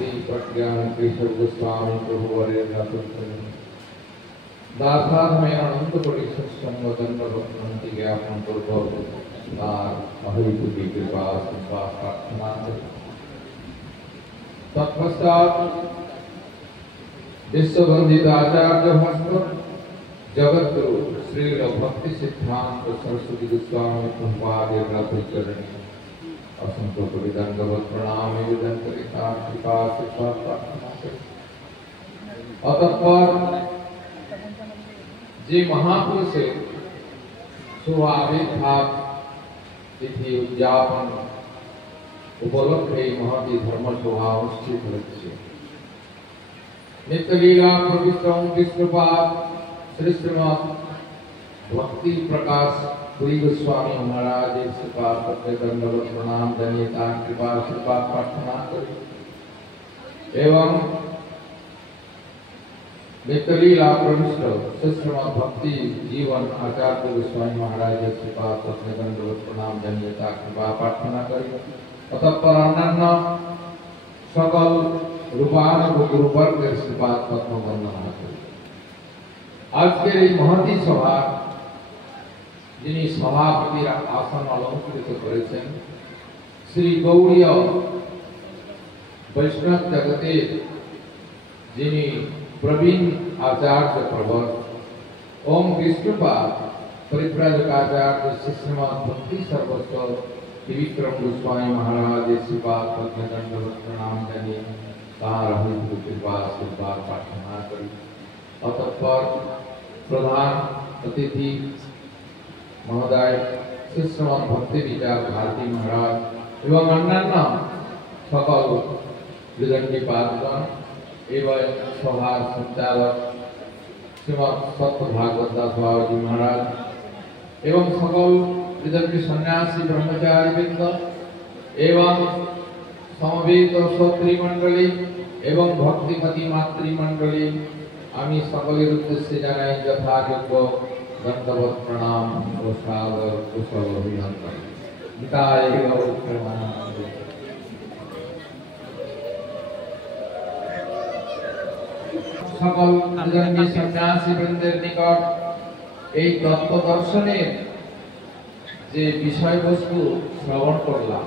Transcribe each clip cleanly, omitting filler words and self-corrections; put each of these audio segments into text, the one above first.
भक्ति प्रज्ञान केशव गोस्वामी प्रभुवर्य दासार में अनंत परिषद संगठन भक्ति ज्ञापन पूर्वक अहितु की कृपा प्रार्थना तत्पश्चात विश्ववंदित आचार्य भास्कर जगत गुरु श्री भक्ति सिद्धांत सरस्वती गोस्वामी प्रभुपाद चरण असंख्य विदंडवत प्रणाम निवेदन करिता कृपा से प्रार्थना करें। अतःपर जी महापुरुष शुभ आविर्भाव तिथि उद्यापन उपलक्षे महती धर्म शोभा अनुष्ठित होती नित्य लीला प्रविष्ट विष्णुपाद श्री श्रीमद भक्ति प्रकाश पुरी गोस्वामी महाराज दंडवत प्रणाम धन्यता कृपा कृपा प्रार्थना करें एवं नित्य लीला प्रविष्ट श्री श्रीमद भक्ति जीवन आचार्य गोस्वामी महाराज कृपा दंडवत प्रणाम धन्यता कृपा प्रार्थना करें। अतःपर अन्य सकल रूपान गुरुवर्ग श्रीपाद पद्म वंदना करें। आज के महती सभा जिनी सभापतिर आसन अलंकृत करेছেন श्री गौड़ीय वैष्णव जगते जिनी प्रवीण आचार्य प्रवर ओम विष्णुपाद परिव्राजकाचार्य श्रीमद भक्ति सर्वस्व त्रिविक्रम गोस्वामी महाराज श्रीपाद पद्मदंडवत प्रणाम जानी कृपा प्रार्थना करी। अतःपर प्रधान अतिथि महोदय श्री श्रीमद भक्ति विचार भारती महाराज एवं अन्यान्य सकल विदंडी पादगण एवं सभा संचालक श्रीमद सत्य भागवत दास बाबा जी महाराज एवं सकल विदंडी सन्यासी ब्रह्मचारी वृंद एवं समवेत श्रोत्री मंडली एवं भक्तिमती मातृ मंडली आमी सकलेर उद्देश्य जानाई यथायोग्य दंडवत प्रणाम सादर कुशल अभिनंदन निताय गौर प्रेमानंद। सकल विदंडी सन्यासी वृंदेर निकट এই তত্ত্ব দর্শনের যে বিষয়বস্তু শ্রবণ করলাম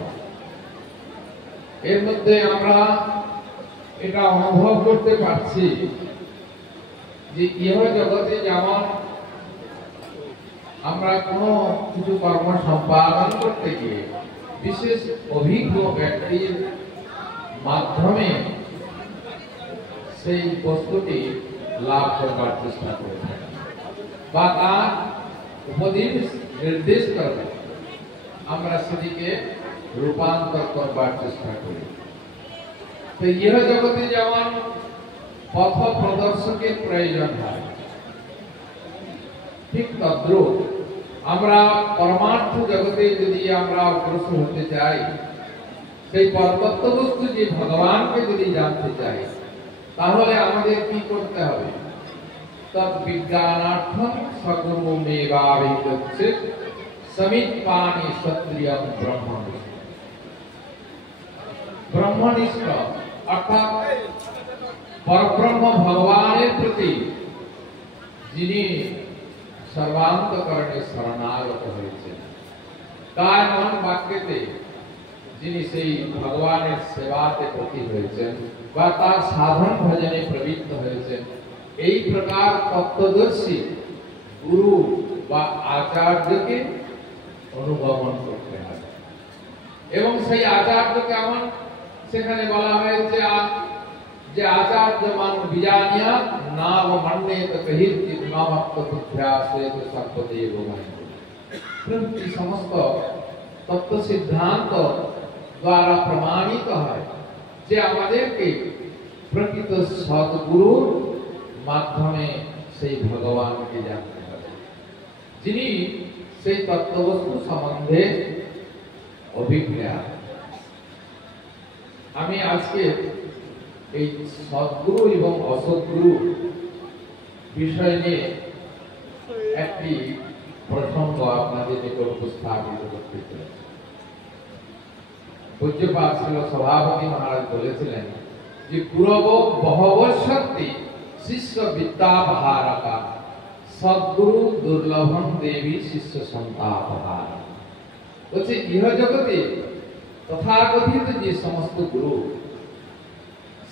এর মধ্যে আমরা এটা অনুভব করতে পারছি যে ইহ জগতে যেমন আমরা কোনো কিছু কর্ম সম্পাদন করতে গিয়ে বিশেষ অভিজ্ঞ ব্যক্তির মাধ্যমে সেই বস্তুটি লাভ করবার চেষ্টা করে থাকি বা তার উপদেশ নির্দেশ করে আমরা সেটিকে রূপান্তর করবার চেষ্টা করি। তো ইহ জগতে যেমন পথ প্রদর্শকের প্রয়োজন হয় ঠিক তদ্রূপ আমরা পরমার্থ জগতে যদি আমরা অগ্রসর হতে চাই সেই পরতত্ত্ব বস্তু যে ভগবানকে যদি জানতে চাই তাহলে আমাদের কি করতে হবে তৎ বিজ্ঞানার্থম সগুরু মেবাবিগচ্ছে সমিৎপানি সত্রিয়ম ব্রহ্মনিষ্ঠ ব্রহ্মনিষ্ঠ অর্থাৎ পরব্রহ্ম ভগবানের প্রতি যিনি सर्वांतकरणे शरणागत হয়েছেন কায় মন বাক্যতে যিনি সেই ভগবানের সেবাতে প্রতি হয়েছেন বা তার সাধন ভজনে প্রবৃত্ত হয়েছেন এই প্রকার তত্ত্বদর্শী গুরু বা আচার্যকে অনুগমন করতে হবে এবং সেই আচার্য কেমন সেখানে বলা হয়েছে যে আচার্য মান বিজানিয়া নাম মন্যেত কহির্চিত নামত্ব বুদ্ধ্যাসেত সর্বদেব প্রভৃতি সমস্ত তত্ত্ব সিদ্ধান্ত দ্বারা প্রমাণিত হয় যে আমাদেরকে প্রকৃত সদ্গুরুর মাধ্যমে সেই ভগবানকে জানতে হবে যিনি সেই তত্ত্ববস্তু সম্বন্ধে অভিজ্ঞ। আমি আজকে এই সদ্গুরু এবং অসদ্গুরু বিষয় নিয়ে একটি প্রসঙ্গ আপনাদের নিকট উপস্থাপিত করতে চাই। पूज्यपाद श्री सभापति महाराज बोलेছিলেন যে গুরব বহবশক্তি শিষ্য বিদ্যাপহারকা সদ্গুরু দুর্লভম দেবী শিষ্য সন্তাপহার। বলছে ইহ জগতে তথাকথিত যে সমস্ত গুরু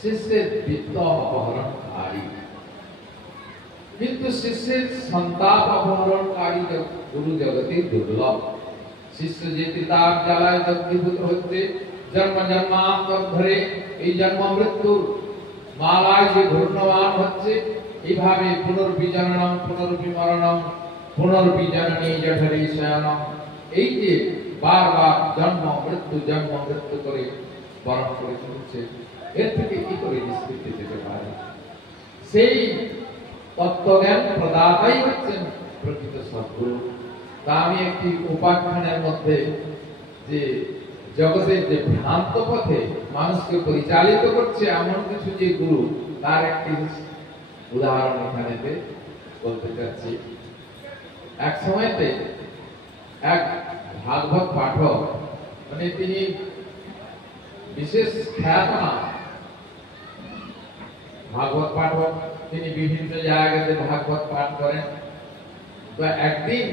শিষ্যের বিদ্যা অপহরণকারী, কিন্তু শিষ্যের সন্তাপ অপহরণকারী গুরু জগতে দুর্লভ। শিষ্য যে পিতার জ্বালায় দগ্ধীভূত হচ্ছে, জন্ম জন্মান্তর ধরে এই জন্ম মৃত্যুর মালায় যে ঘূর্ণমান হচ্ছে, এইভাবে পুনর্বিজননম পুনর্বিমরণম পুনর্বিজননী জঠরে শয়নম, এই যে বারবার জন্ম মৃত্যু করে বরণ করে চলছে, এর থেকে কি করে নিষ্কৃতি যেতে পারে? সেই তত্ত্বজ্ঞান প্রদাতাই হচ্ছেন প্রকৃত সদ্গুরু। তা আমি একটি উপাখ্যানের মধ্যে যে জগতের যে ভ্রান্ত পথে মানুষকে পরিচালিত করছে এমন কিছু যে গুরু, তার একটি উদাহরণ এখানে বলতে চাচ্ছি। এক সময়তে এক ভাগবত পাঠক, মানে তিনি বিশেষ খ্যাতনাম ভাগবত পাঠক, তিনি বিভিন্ন জায়গাতে ভাগবত পাঠ করেন। তো একদিন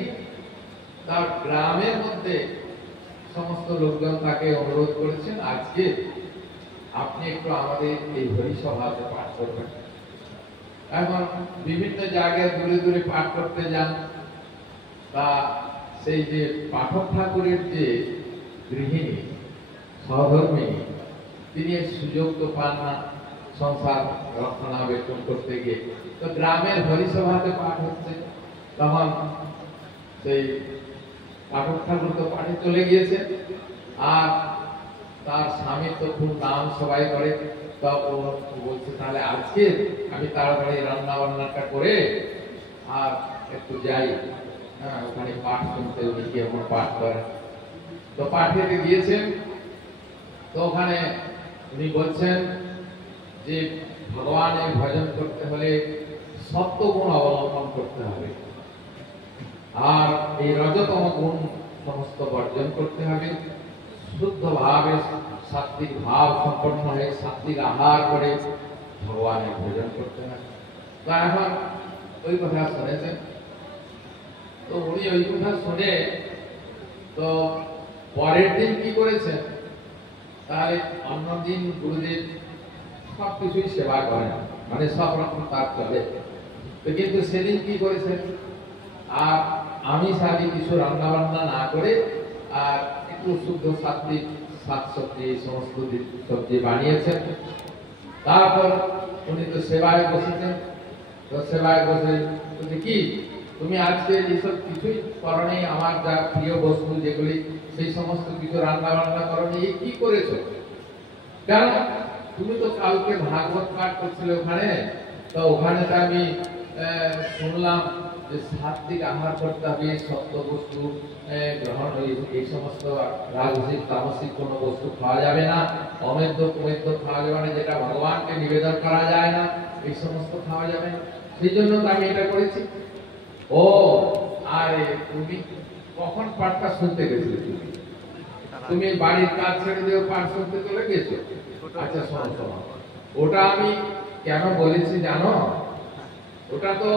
তার গ্রামের মধ্যে সমস্ত লোকজন তাকে অনুরোধ করেছেন, আজকে আপনি একটু আমাদের এই হরিসভাতে পাঠ করবেন। এখন বিভিন্ন জায়গায় দূরে দূরে পাঠ করতে যান, তা সেই যে পাঠক ঠাকুরের যে গৃহিণী সহধর্মিনী, তিনি সুযোগ তো পান না সংসার রক্ষণাবেক্ষণ করতে গিয়ে। তো গ্রামের হরিসভাতে পাঠ হচ্ছে, তখন সেই পাঠক ঠাকুর তো পাঠে চলে গিয়েছে, আর তার স্বামী তো খুব নাম সবাই করে। তো ও বলছে, তাহলে আজকে আমি তাড়াতাড়ি রান্না বান্নাটা করে আর একটু যাই, হ্যাঁ, ওখানে পাঠ শুনতে, উনি কি এমন পাঠ করেন। তো পাঠে গিয়েছেন। তো ওখানে উনি বলছেন যে ভগবানের ভজন করতে হলে সত্যগুণ অবলম্বন করতে হবে, আর এই রজতম গুণ সমস্ত বর্জন করতে হবে, শুদ্ধ ভাবে সাত্বিক ভাব সম্পন্ন হয়ে সাত্বিক আহার করে ভগবানের ভজন করতে হবে। তো এখন ওই কথা শুনেছেন। তো উনি ওই কথা শুনে তো পরের দিন কি করেছেন, তাহলে অন্যদিন গুরুদেব সবকিছুই সেবা করেন, মানে সব রকম কাজ চলে। তো কিন্তু সেদিন কি করেছেন, আর আমি সারি কিছু রান্না বান্না না করে আর একটু শুদ্ধ সাত্বিক শাকসবজি সমস্ত সবজি বানিয়েছেন। তারপর উনি তো সেবায় বসেছেন। তো সেবায় বসে বলছে, কি তুমি আজকে এইসব কিছুই করনি, আমার যা প্রিয় বস্তু যেগুলি সেই সমস্ত কিছু রান্না বান্না করনি, কি করেছো? কেন? তুমি তো কালকে ভাগবত পাঠ করছিলে ওখানে, তো ওখানে তো আমি শুনলাম যে সাত্বিক আহার করতে হবে, সত্য বস্তু গ্রহণ, এই সমস্ত রাজসিক তামসিক কোনো বস্তু খাওয়া যাবে না, অমেদ্য কুমেদ্য খাওয়া যাবে না, যেটা ভগবানকে নিবেদন করা যায় না, এই সমস্ত খাওয়া যাবে না। সেই জন্য তো আমি এটা করেছি। ও আরে তুমি কখন পাঠটা শুনতে গেছিলে? তুমি বাড়ির কাজ ছেড়ে দিয়ে পাঠ শুনতে চলে গেছো? আচ্ছা শোনো শোনো, ওটা আমি কেন বলেছি জানো? ওটা তো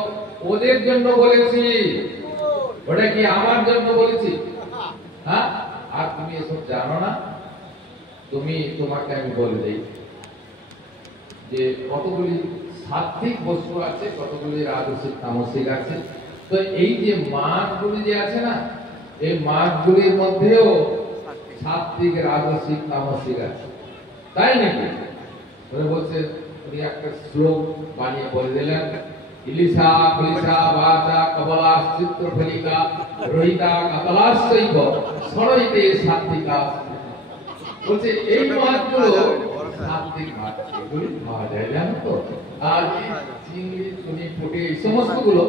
ওদের জন্য বলেছি, ওটা কি আমার জন্য বলেছি? হ্যাঁ, আর তুমি এসব জানো না। তোমাকে আমি বলে দেই যে কতগুলি সাত্বিক বস্তু আছে, কতগুলি রাজসিক তামসিক আছে। তো এই যে মাছগুলি যে আছে না, এই মাছগুলির মধ্যেও সাত্বিক রাজসিক তামসিক আছে, তাই নাকি? বলছে উনি একটা শ্লোক বানিয়ে বলে দিলেন, ইলিশা কুলিশা বাচা কবলা চিত্রফলিকা রহিতা কাতলাশ্চৈব সরইতে সাত্বিকা। বলছে এই মাছগুলো সাত্বিক মাছ, এগুলি খাওয়া যায়, জানো তো? আর চিংড়ি চুনি পুঁটি এই সমস্ত গুলো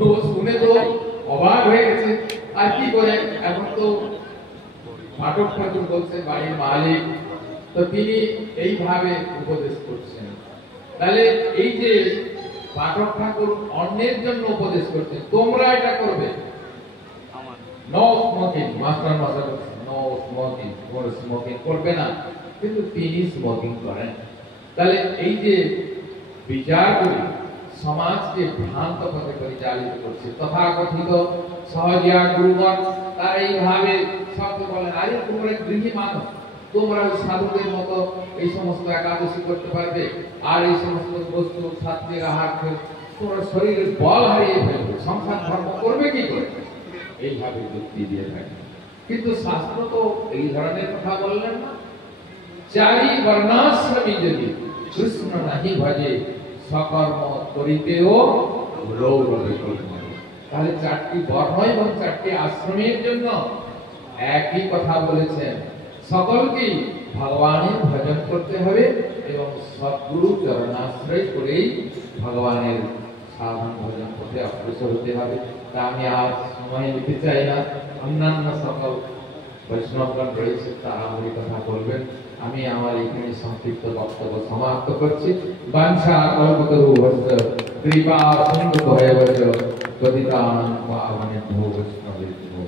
তো শুনে তো অবাক হয়ে গেছে। আর কি করে, এখন তো পাঠক ঠাকুর বলছে বাড়ির মালিক, তো তিনি এইভাবে উপদেশ করছেন। তাহলে এই যে পাঠক ঠাকুর অন্যের জন্য উপদেশ করছেন, তোমরা এটা করবে, no smoking, master master no no smoking, কোনো স্মোকিং করবে না, কিন্তু তিনি স্মোকিং করেন। তাহলে এই যে বিচারগুলি সমাজকে ভ্রান্ত পথে পরিচালিত করছে। তথাকথিত সহজিয়া গুরুগণ তারা এইভাবে শব্দ বলেন, আরে তোমরা গৃহী মানুষ, তোমরা সাধুদের মতো এই সমস্ত একাদশী করতে পারবে, আর এই সমস্ত বস্তু সাত্বিক আহার খেয়ে তোমরা শরীরের বল হারিয়ে ফেলবে, সংসার ধর্ম করবে কি করে, এইভাবে যুক্তি দিয়ে থাকে। কিন্তু শাস্ত্র তো এই ধরনের কথা বললেন না। চারি বর্ণাশ্রমী যদি কৃষ্ণ নাহি ভজে, সকর্ম করিতেও রৌরবে কল্পনা। তাহলে চারটি বর্ণ এবং চারটি আশ্রমের জন্য একই কথা বলেছেন, সকলকেই ভগবানের ভজন করতে হবে এবং সদ্গুরু চরণাশ্রয় করেই ভগবানের সাধন ভজন করতে অগ্রসর হতে হবে। তা আমি আর সময় নিতে চাই না, অন্যান্য সকল বৈষ্ণবগণ রয়েছে তারা ওই কথা বলবেন। আমি আমার এখানে সংক্ষিপ্ত বক্তব্য সমাপ্ত করছি। বাঞ্ছা কল্পতরুভ্যশ্চ কৃপা সিন্ধুভ্যেব চ পতিতানাং পাবনেভ্যো বৈষ্ণবেভ্যো।